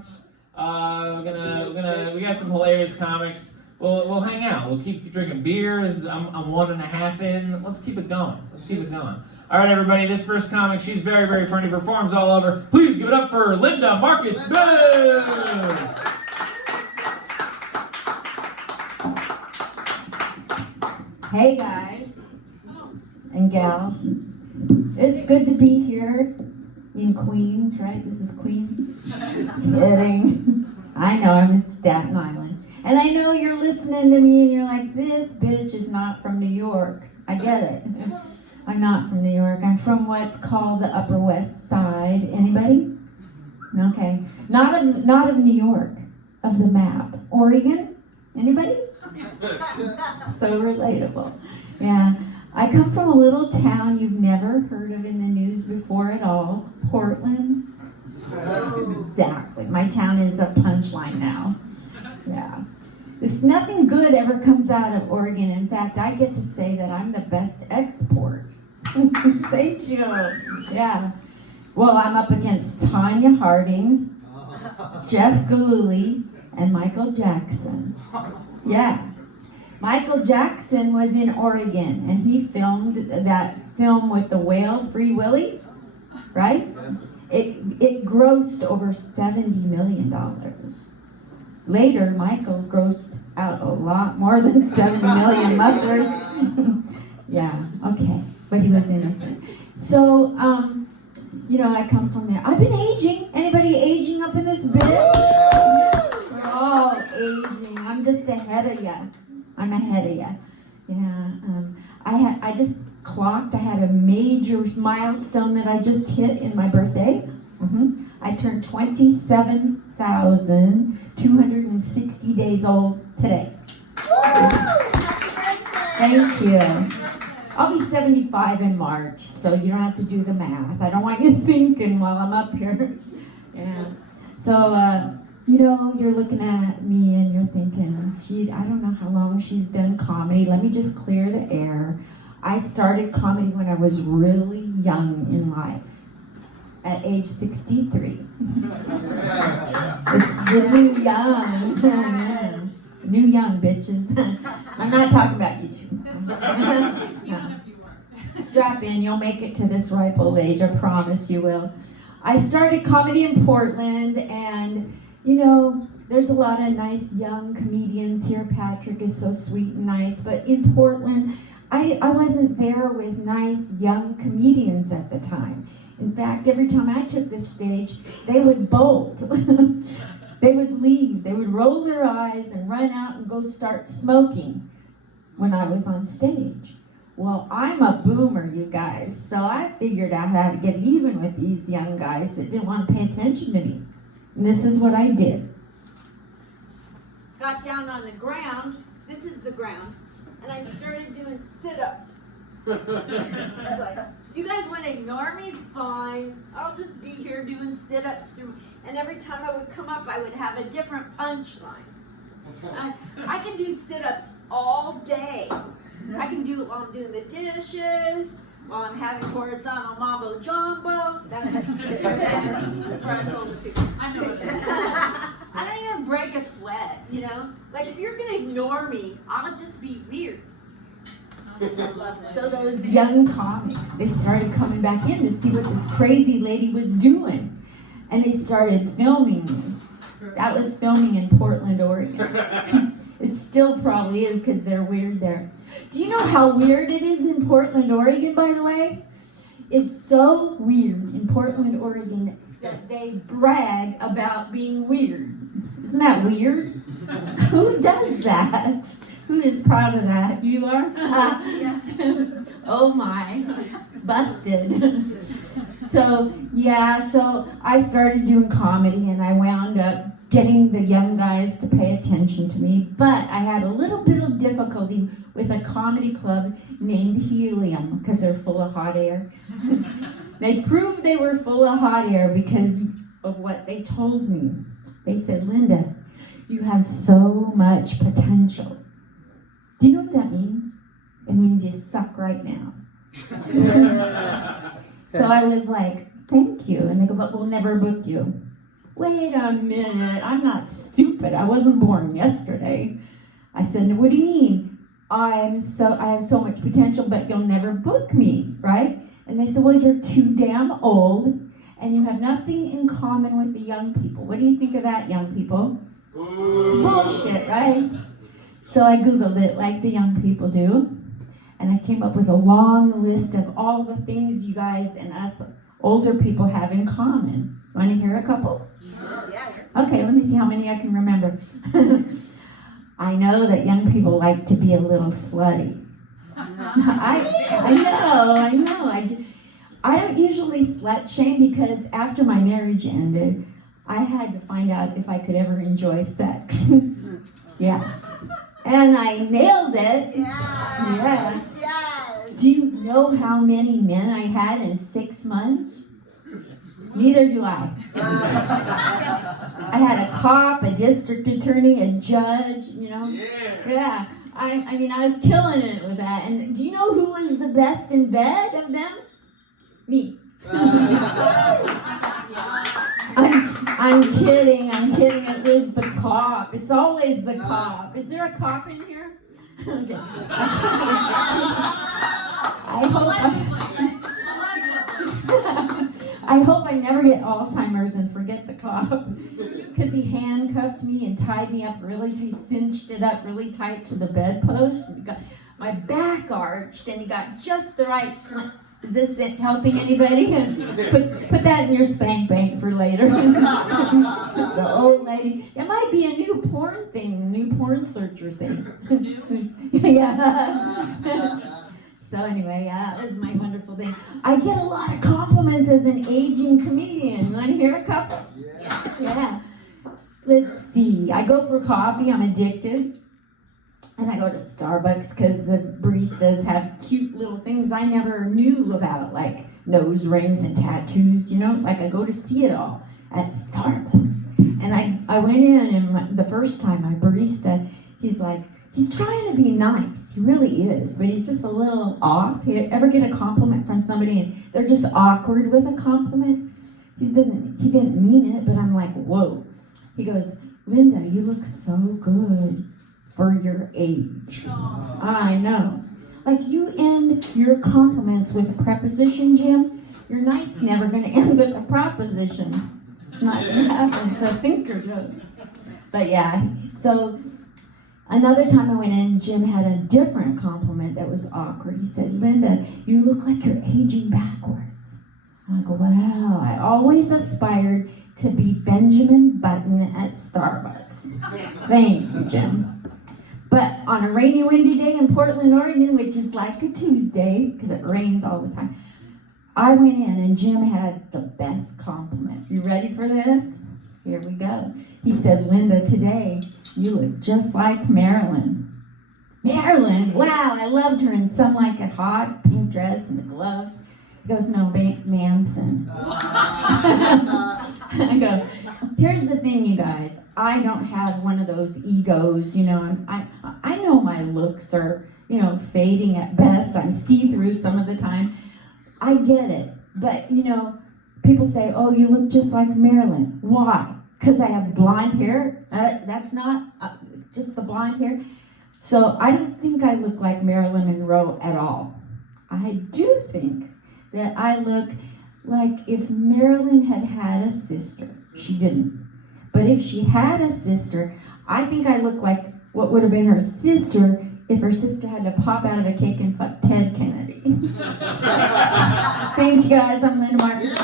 restaurants. We got some hilarious comics. We'll hang out. We'll keep drinking beers. I'm 1.5 in. Let's keep it going. All right, everybody. This first comic, she's very, very funny. Performs all over. Please give it up for Linda Marcus Smith. Hey guys and gals, it's good to be here in Queens, right? This is Queens. Kidding. I know, I'm in Staten Island. And I know you're listening to me and you're like, this bitch is not from New York. I get it. I'm not from New York. I'm from what's called the Upper West Side. Anybody? Okay. Not of New York, of the map. Oregon? Anybody? So relatable. Yeah. I come from a little town you've never heard of in the news before at all. Portland. Exactly. My town is a punchline now. Yeah. There's nothing good ever comes out of Oregon. In fact, I get to say that I'm the best export. Thank you. Yeah. Well, I'm up against Tanya Harding, Jeff Gillooly, and Michael Jackson. Yeah. Michael Jackson was in Oregon, and he filmed that film with the whale, Free Willy, right? It grossed over $70 million. Later, Michael grossed out a lot more than 70 million mufflers. Yeah, okay, but he was innocent. So, I come from there. I've been aging. Anybody aging up in this bitch? We're all aging. I'm just ahead of ya. I'm ahead of ya. Yeah, I just clocked. I had a major milestone that I just hit in my birthday. I turned 27,260 days old today. Thank you. I'll be 75 in March, so you don't have to do the math. I don't want you thinking while I'm up here. Yeah. So, you're looking at me and you're thinking, I don't know how long she's done comedy. Let me just clear the air. I started comedy when I was really young in life, at age 63. It's the new young. New young, bitches. I'm not talking about you two. No. Strap in, you'll make it to this ripe old age, I promise you will. I started comedy in Portland, and there's a lot of nice young comedians here. Patrick is so sweet and nice, but in Portland, I wasn't there with nice young comedians at the time. In fact, every time I took the stage, they would bolt. They would leave. They would roll their eyes and run out and go start smoking when I was on stage. Well, I'm a boomer, you guys, so I figured out how to get even with these young guys that didn't want to pay attention to me. And this is what I did. Got down on the ground. This is the ground. And I started doing sit-ups. Like, you guys want to ignore me? Fine. I'll just be here doing sit-ups through. And every time I would come up, I would have a different punchline. I can do sit-ups all day. I can do it while I'm doing the dishes, while I'm having horizontal mambo jumbo. That's where I sold it to. I know it. I don't even break a sweat, Like, if you're going to ignore me, I'll just be weird. So those young comics, they started coming back in to see what this crazy lady was doing. And they started filming me. That was filming in Portland, Oregon. It still probably is because they're weird there. Do you know how weird it is in Portland, Oregon, by the way? It's so weird in Portland, Oregon that they brag about being weird. Isn't that weird? Who does that? Who is proud of that? You are? Oh my, busted. So I started doing comedy and I wound up getting the young guys to pay attention to me, but I had a little bit of difficulty with a comedy club named Helium because they're full of hot air. They proved they were full of hot air because of what they told me. They said, Linda, you have so much potential. Do you know what that means? It means you suck right now. So I was like, thank you. And they go, but we'll never book you. wait a minute, I'm not stupid. I wasn't born yesterday. I said, what do you mean? I have so much potential, but you'll never book me, right? And they said, well, you're too damn old, and you have nothing in common with the young people. What do you think of that, young people? It's bullshit, right? So I Googled it like the young people do, and I came up with a long list of all the things you guys and us older people have in common. Want to hear a couple? Yes. Okay, let me see how many I can remember. I know that young people like to be a little slutty. I know. I don't usually slut shame because after my marriage ended, I had to find out if I could ever enjoy sex. Yeah. And I nailed it. Yes. Yes. Do you know how many men I had in 6 months? Neither do I. I had a cop, a district attorney, a judge, you know? Yeah. I mean, I was killing it with that. And do you know who was the best in bed of them? Me. I'm kidding. It was the cop. It's always the cop. Is there a cop in here? Okay. I hope I never get Alzheimer's and forget the cop, because he handcuffed me and tied me up really, he cinched it up really tight to the bedpost. And got my back arched, and he got just the right slant. Is this it helping anybody? Put that in your spank bank for later. The old lady. It might be a new porn thing, new porn searcher thing. Yeah. So anyway, yeah, that was my wonderful thing. I get a lot of compliments as an aging comedian. You want to hear a couple? Yes. Yeah. Let's see. I go for coffee. I'm addicted. And I go to Starbucks because the baristas have cute little things I never knew about, like nose rings and tattoos, you know? Like I go to see it all at Starbucks. And I went in, and the first time my barista, he's like, he's trying to be nice. He really is, but he's just a little off. You ever get a compliment from somebody and they're just awkward with a compliment? He didn't mean it, but I'm like, whoa. He goes, Linda, you look so good for your age. Aww. I know. Like you end your compliments with a preposition, Jim, your night's never going to end with a proposition. It's not going to happen. It's a thinker joke. But yeah, so another time I went in, Jim had a different compliment that was awkward. He said, Linda, you look like you're aging backwards. And I go, wow, I always aspired to be Benjamin Button at Starbucks. Thank you, Jim. But on a rainy, windy day in Portland, Oregon, which is like a Tuesday, because it rains all the time, I went in and Jim had the best compliment. You ready for this? Here we go. He said, Linda, today you look just like Marilyn. Marilyn? Wow, I loved her in Some Like It Hot, pink dress and the gloves. He goes, no, Manson. I go, here's the thing, you guys. I don't have one of those egos, you know. I know my looks are, you know, fading at best. I'm see-through some of the time. I get it. But, you know, people say, oh, you look just like Marilyn. Why? Because I have blonde hair? That's not just the blonde hair. So I don't think I look like Marilyn Monroe at all. I do think that I look like if Marilyn had had a sister. She didn't. But if she had a sister, I think I look like what would have been her sister if her sister had to pop out of a cake and fuck Ted Kennedy. Thanks, guys. I'm Linda Marcus.